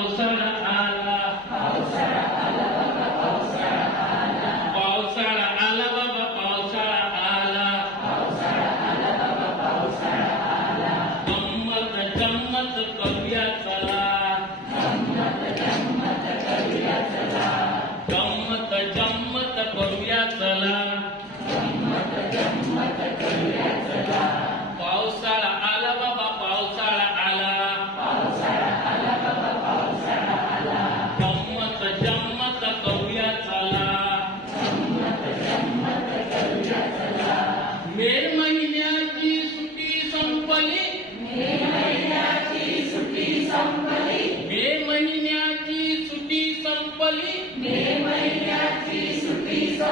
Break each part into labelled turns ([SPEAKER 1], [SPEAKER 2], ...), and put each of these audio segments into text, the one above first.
[SPEAKER 1] पावसाळा आला पावसाळा आला बाबा पावसाळा आला. गंमत जम्मत करूया चला. गंमत जम्मत करूया चला. पावसाळा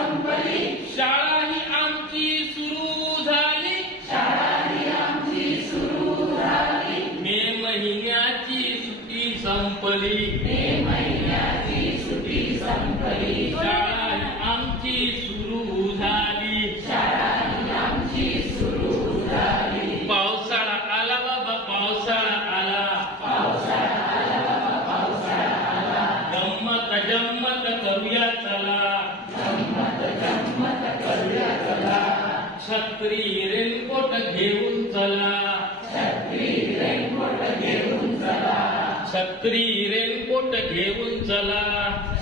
[SPEAKER 1] संपली. शाळा ही आमची सुरू झाली. मे महिन्याची सुट्टी संपली. शाळा करूया चला छत्री रेनकोट घेऊन चला।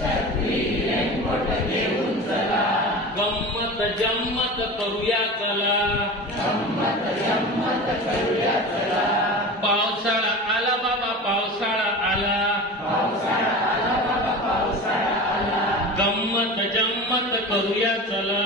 [SPEAKER 1] छत्री रेनकोट घेऊन चला। गंमत जम्मत करूया चला। गंमत जम्मत करूया गंमत जम्मत करूया चला.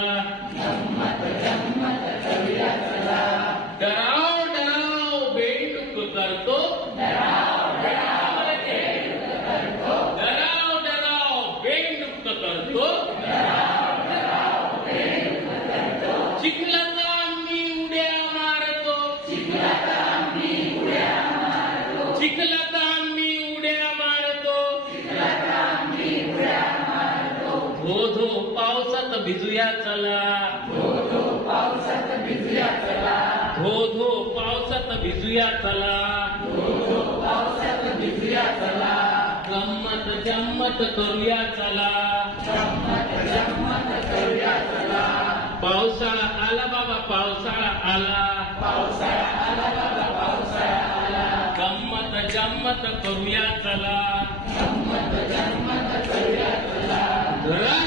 [SPEAKER 1] पावसात भिजूया चला. धो धो पावसात भिजूया चला. गंमत जम्मत करूया चला. पावसाळा आला बाबा पावसाळा आला. गंमत जम्मत करूया चला. गंमत जम्मत करूया चला